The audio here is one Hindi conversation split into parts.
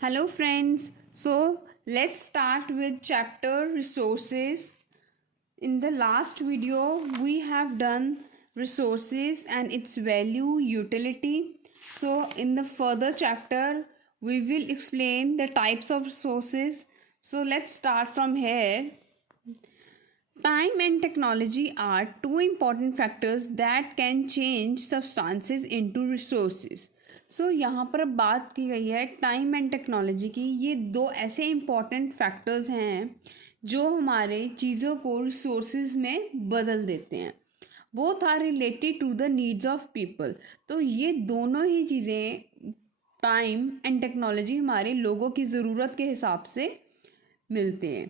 Hello, friends. So, let's start with chapter resources. In the last video, we have done resources and its value, utility. So, in the further chapter, we will explain the types of resources. So, let's start from here. Time and technology are two important factors that can change substances into resources. सो यहाँ पर अब बात की गई है टाइम एंड टेक्नोलॉजी की। ये दो ऐसे इम्पॉर्टेंट फैक्टर्स हैं जो हमारे चीज़ों को रिसोर्सेज में बदल देते हैं। Both are related to the needs of people. तो ये दोनों ही चीज़ें टाइम एंड टेक्नोलॉजी हमारे लोगों की ज़रूरत के हिसाब से मिलते हैं।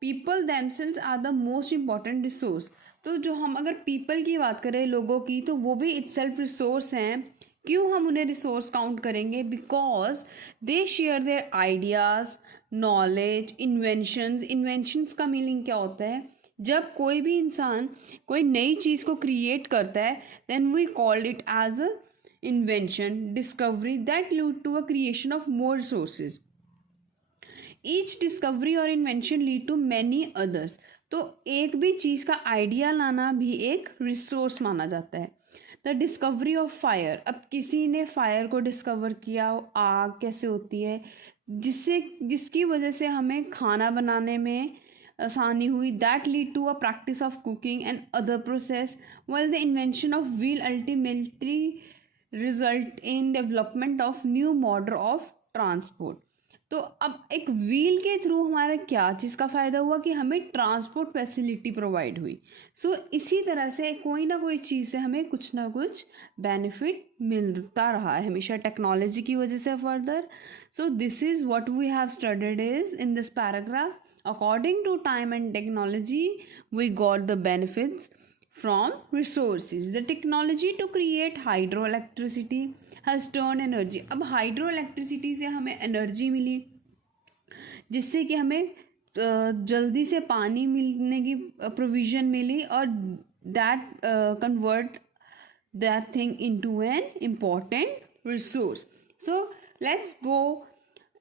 People themselves are the most important resource. तो जो हम अगर पीपल की बात करें लोगों की, तो वो भी इटसेल्फ रिसोर्स हैं। क्यों हम उन्हें रिसोर्स काउंट करेंगे? Because they share their ideas, knowledge, inventions. Inventions का मीनिंग क्या होता है? जब कोई भी इंसान कोई नई चीज़ को क्रिएट करता है, then we called it as a invention, discovery that lead to a creation of more resources. Each discovery और invention lead to many others. तो एक भी चीज़ का आइडिया लाना भी एक रिसोर्स माना जाता है। The discovery of fire. अब किसी ने फायर को डिस्कवर किया, आग कैसे होती है, जिसकी वजह से हमें खाना बनाने में आसानी हुई। That lead to a practice of cooking and other process. Well the invention of wheel ultimately result in development of new model of transport. तो अब एक व्हील के थ्रू हमारा क्या चीज़ का फ़ायदा हुआ कि हमें ट्रांसपोर्ट फैसिलिटी प्रोवाइड हुई। सो इसी तरह से कोई ना कोई चीज़ से हमें कुछ ना कुछ बेनिफिट मिलता रहा है हमेशा टेक्नोलॉजी की वजह से further. So this is what we have studied is in this paragraph. According to time and technology we got the benefits from resources. The technology to create hydroelectricity has turned energy. अब हाइड्रोइलेक्ट्रिसिटी से हमें एनर्जी मिली जिससे कि हमें जल्दी से पानी मिलने की प्रोविज़न मिली और that convert that thing into an important resource. So let's go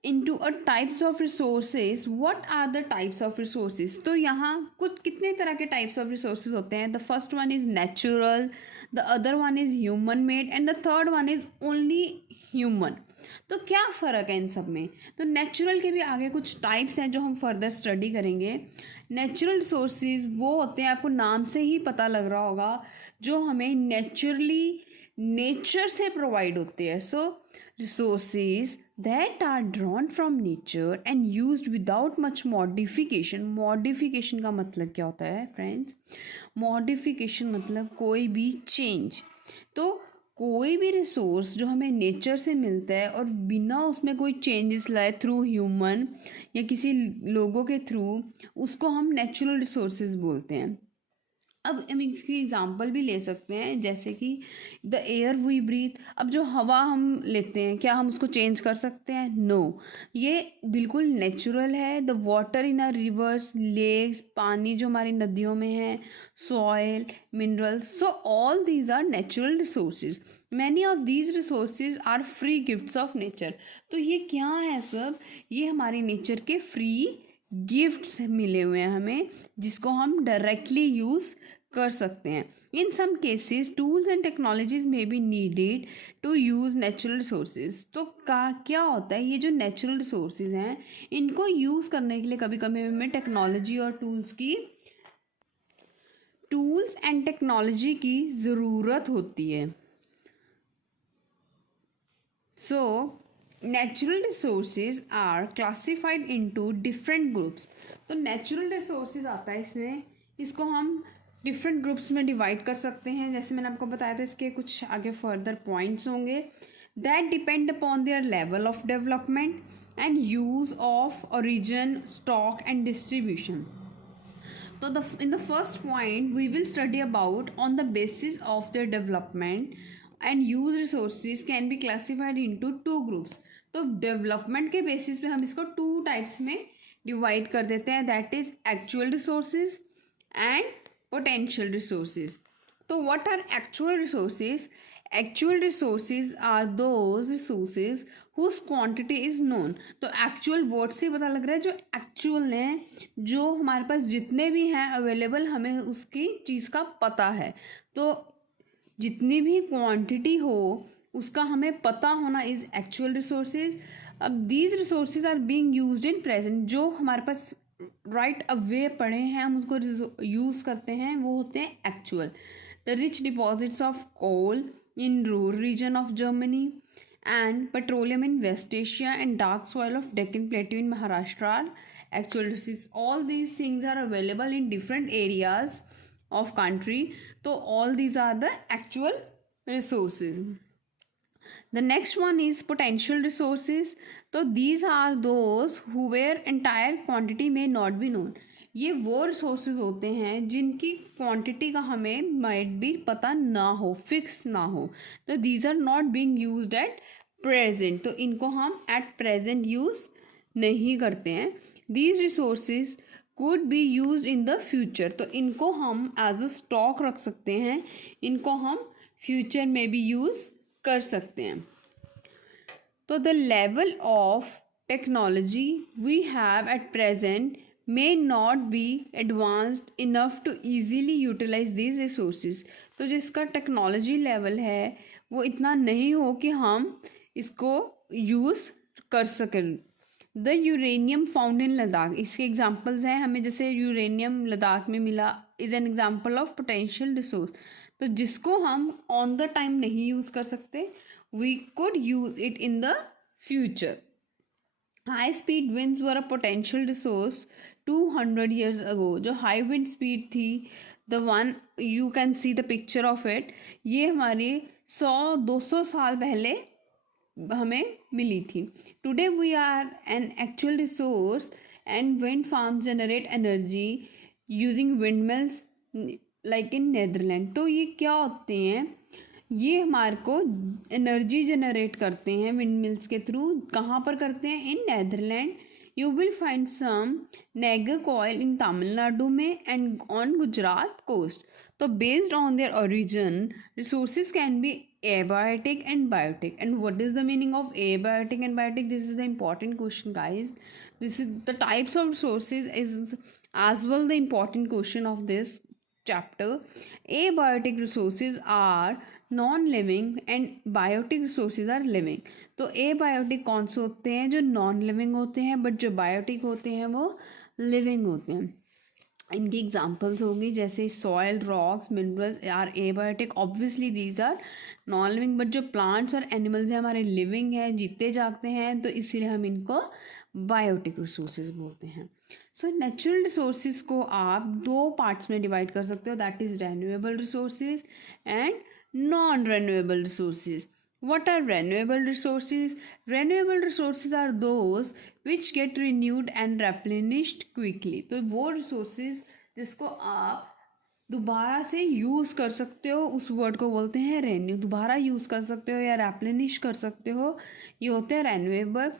into a types of resources. What are the types of resources? तो यहाँ कुछ कितने तरह के types of resources होते हैं? The first one is natural, the other one is human made and the third one is only human. तो क्या फ़र्क है इन सब में? तो नेचुरल के भी आगे कुछ टाइप्स हैं जो हम फर्दर स्टडी करेंगे। नेचुरल रिसोर्सेज वो होते हैं, आपको नाम से ही पता लग रहा होगा, जो हमें नेचुरली नेचर से प्रोवाइड होते हैं। सो resources that are drawn from nature and used without much modification. Modification का मतलब क्या होता है फ्रेंड्स? मॉडिफिकेशन मतलब कोई भी चेंज। तो कोई भी रिसोर्स जो हमें नेचर से मिलता है और बिना उसमें कोई चेंजेस लाए थ्रू ह्यूमन या किसी लोगों के थ्रू, उसको हम नेचुरल रिसोर्सेज बोलते हैं। अब हम इसकी एग्ज़ाम्पल भी ले सकते हैं, जैसे कि द एयर वी ब्रीथ। अब जो हवा हम लेते हैं, क्या हम उसको चेंज कर सकते हैं? नो, ये बिल्कुल नेचुरल है। The water in our rivers, lakes, पानी जो हमारी नदियों में है, soil, minerals, so all these are natural resources. Many of these resources are free gifts of nature. तो ये क्या है सब? ये हमारी नेचर के फ्री गिफ्ट्स मिले हुए हैं हमें, जिसको हम डायरेक्टली यूज़ कर सकते हैं। In some cases tools and technologies में be needed to use natural resources. तो क्या होता है, ये जो नेचुरल रिसोर्सेज हैं इनको यूज़ करने के लिए कभी कभी हमें टेक्नोलॉजी और टूल्स एंड टेक्नोलॉजी की ज़रूरत होती है। So natural resources are classified into different groups. तो नेचुरल रिसोर्सेज आता है इसमें, इसको हम डिफरेंट ग्रुप्स में डिवाइड कर सकते हैं। जैसे मैंने आपको बताया था, इसके कुछ आगे फर्दर पॉइंट्स होंगे। That depend upon their level of development and use of origin, stock and distribution. So in the first point we will study about on the basis of their development and use resources can be classified into two groups. तो डेवलपमेंट के बेसिस पे हम इसको टू टाइप्स में डिवाइड कर देते हैं, that is actual resources and potential resources. तो what are actual resources? Actual resources are those resources whose quantity is known. तो एक्चुअल वर्ड से पता लग रहा है जो एक्चुअल हैं, जो हमारे पास जितने भी हैं अवेलेबल, हमें उसकी चीज़ का पता है। तो जितनी भी क्वांटिटी हो उसका हमें पता होना इज़ एक्चुअल रिसोर्सेज। अब these resources are being used in present, जो हमारे पास राइट अवे पड़े हैं हम उसको यूज़ करते हैं, वो होते हैं actual. The rich deposits of coal in rural region of Germany and petroleum in West Asia and dark soil of Deccan Plateau in Maharashtra are actual resources. All these things are available in different areas of country. So all these are the actual resources. The next one is potential resources. So these are those who where entire quantity may not be known. ये वो रिसोर्सेज होते हैं जिनकी क्वांटिटी का हमें माइट भी पता ना हो, फिक्स ना हो। तो these are not being used at present, तो इनको हम एट प्रेजेंट यूज़ नहीं करते हैं। These resources could be use in the future, तो इनको हम एज अ स्टॉक रख सकते हैं, इनको हम फ्यूचर में भी यूज़ कर सकते हैं। तो the level of technology we have at present may not be advanced enough to easily utilize these resources. तो जिसका टेक्नोलॉजी लेवल है वो इतना नहीं हो कि हम इसको यूज़ कर सकें। The uranium found in Ladakh, इसके एग्जांपल्स हैं हमें, जैसे यूरेनियम लद्दाख में मिला is an example of potential resource. तो जिसको हम ऑन द टाइम नहीं यूज़ कर सकते, we could use it in the future. High speed winds were a potential resource 200 years ago। जो हाई विंड स्पीड थी, the one you can see the picture of it, ये हमारी 100-200 साल पहले हमें मिली थी। Today we are an actual resource and wind farms generate energy using wind mills like in Netherland. तो ये क्या होते हैं, ये हमारे को एनर्जी जनरेट करते हैं विंड मिल्स के थ्रू। कहाँ पर करते हैं? इन Netherland. You will find some Nagar coil in Tamil Nadu में and on Gujarat coast. तो based on their origin, resources can be abiotic and biotic. And what is the meaning of abiotic and biotic? This is the important question, guys. This is the types of resources is as well the important question of this chapter. Abiotic resources are non-living and biotic resources are living. तो एबायोटिक कौन से होते हैं? जो नॉन लिविंग होते हैं, बट जो बायोटिक होते हैं वो लिविंग होते हैं। इनकी एग्जांपल्स होगी जैसे soil, rocks, minerals are abiotic, obviously these are non living. But जो प्लांट्स और एनिमल्स हैं हमारे लिविंग हैं, जीते जागते हैं, तो इसीलिए हम इनको बायोटिक रिसोर्सेज बोलते हैं। सो नेचुरल रिसोर्सेज को आप दो पार्ट्स में डिवाइड कर सकते हो, that is renewable resources and non renewable resources. What are renewable resources? Renewable resources are those which get renewed and replenished quickly. तो वो resources जिसको आप दोबारा से यूज़ कर सकते हो, उस वर्ड को बोलते हैं रेन्यू। दोबारा यूज़ कर सकते हो या रेप्लेनिश कर सकते हो, ये होते हैं रेन्यूएबल।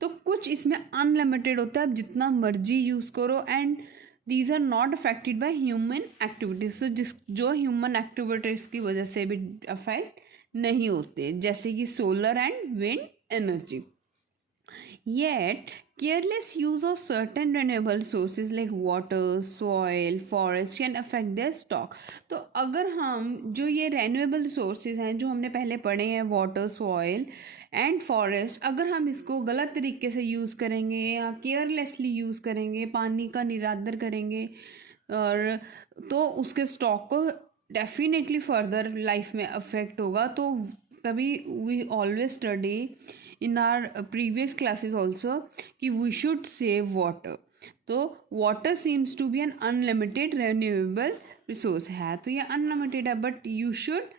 तो कुछ इसमें अनलिमिटेड होता है, आप जितना मर्जी यूज़ करो, and these are not affected by human activities. तो जो ह्यूमन एक्टिविटीज़ की वजह से भी अफेक्ट नहीं होते, जैसे कि solar and wind energy. Yet careless use of certain renewable sources like water, soil, forest can affect there stock. तो अगर हम जो ये रेन्यूएबल सोर्सेज हैं जो हमने पहले पढ़े हैं, वाटर, सॉइल एंड फॉरेस्ट, अगर हम इसको गलत तरीके से यूज़ करेंगे या केयरलेसली यूज़ करेंगे, पानी का निरादर करेंगे, और तो उसके स्टॉक को डेफिनेटली फर्दर लाइफ में अफेक्ट होगा। तो तभी we always study in our previous classes also कि वी शुड सेव वाटर। तो water seems to be an unlimited renewable resource है, तो ये अनलिमिटेड है, but you should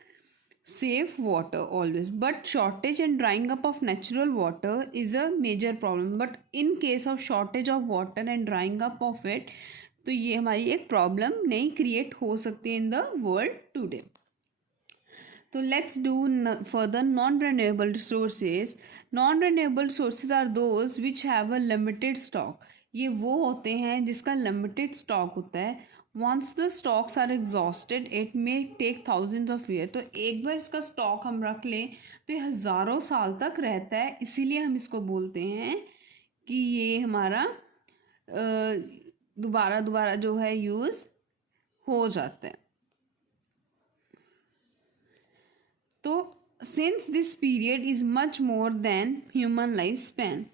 save water always. But shortage and drying up of natural water is a major problem. But in case of shortage of water and drying up of it, तो ये हमारी एक प्रॉब्लम नहीं क्रिएट हो सकती है इन द वर्ल्ड टुडे। तो let's do further non renewable resources. Non renewable resources are those which have a limited stock. ये वो होते हैं जिसका लिमिटेड स्टॉक होता है, once the stocks are exhausted it may take thousands of year. तो एक बार इसका स्टॉक हम रख लें तो ये हज़ारों साल तक रहता है, इसीलिए हम इसको बोलते हैं कि ये हमारा दोबारा दोबारा जो है यूज़ हो जाता है। तो since this period is much more than human life span,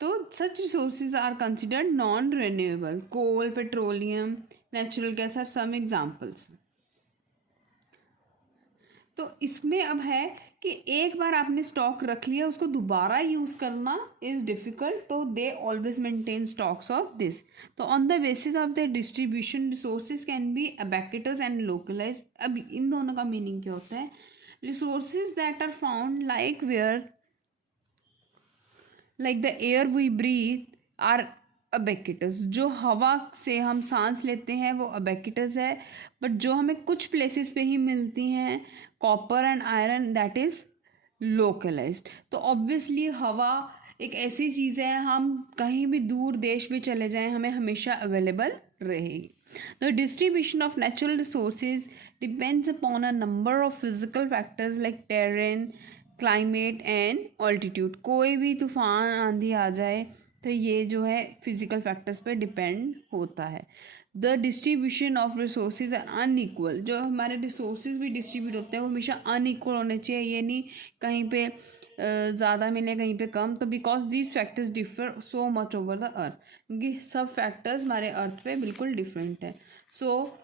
तो such resources are considered non-renewable. Coal, petroleum, natural gas are some examples. तो इसमें अब है कि एक बार आपने स्टॉक रख लिया, उसको दोबारा यूज़ करना इज़ डिफ़िकल्ट, तो they always maintain stocks of this. तो on the basis of the distribution resources can be ubiquitous and localize. अब इन दोनों का मीनिंग क्या होता है? Resources that are found like where like the air we breathe are ubiquitous. जो हवा से हम सांस लेते हैं वो अबैकेटस है, बट जो हमें कुछ प्लेसेस पे ही मिलती हैं copper and iron that is localised. तो ऑब्वियसली हवा एक ऐसी चीज़ है, हम कहीं भी दूर देश में चले जाएं हमें हमेशा अवेलेबल रहेगी। The distribution of natural resources depends upon a number of physical factors like terrain, climate and altitude. कोई भी तूफान आंधी आ जाए तो ये जो है फिजिकल फैक्टर्स पे डिपेंड होता है। The distribution of resources are unequal. जो हमारे रिसोर्सेज भी डिस्ट्रीब्यूट होते हैं वो हमेशा अनइक्वल होने चाहिए, ये नहीं कहीं पे ज़्यादा मिले कहीं पे कम। तो because these factors differ so much over the earth, क्योंकि सब फैक्टर्स हमारे अर्थ पे बिल्कुल डिफरेंट है। सो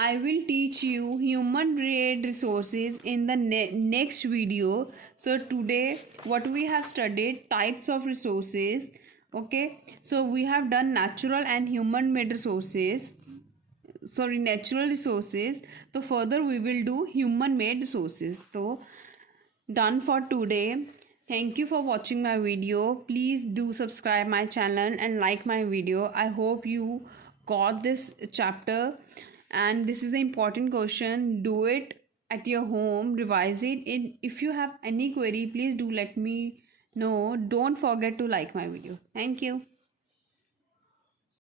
I will teach you human made resources in the next video. So today what we have studied types of resources. Okay, so we have done natural and human made resources, sorry, natural resources. So further we will do human made resources. So done for today. Thank you for watching my video. Please do subscribe my channel and like my video. I hope you got this chapter, and this is the important question. Do it at your home, revise it. If you have any query, please do let me know. Don't forget to like my video. Thank you.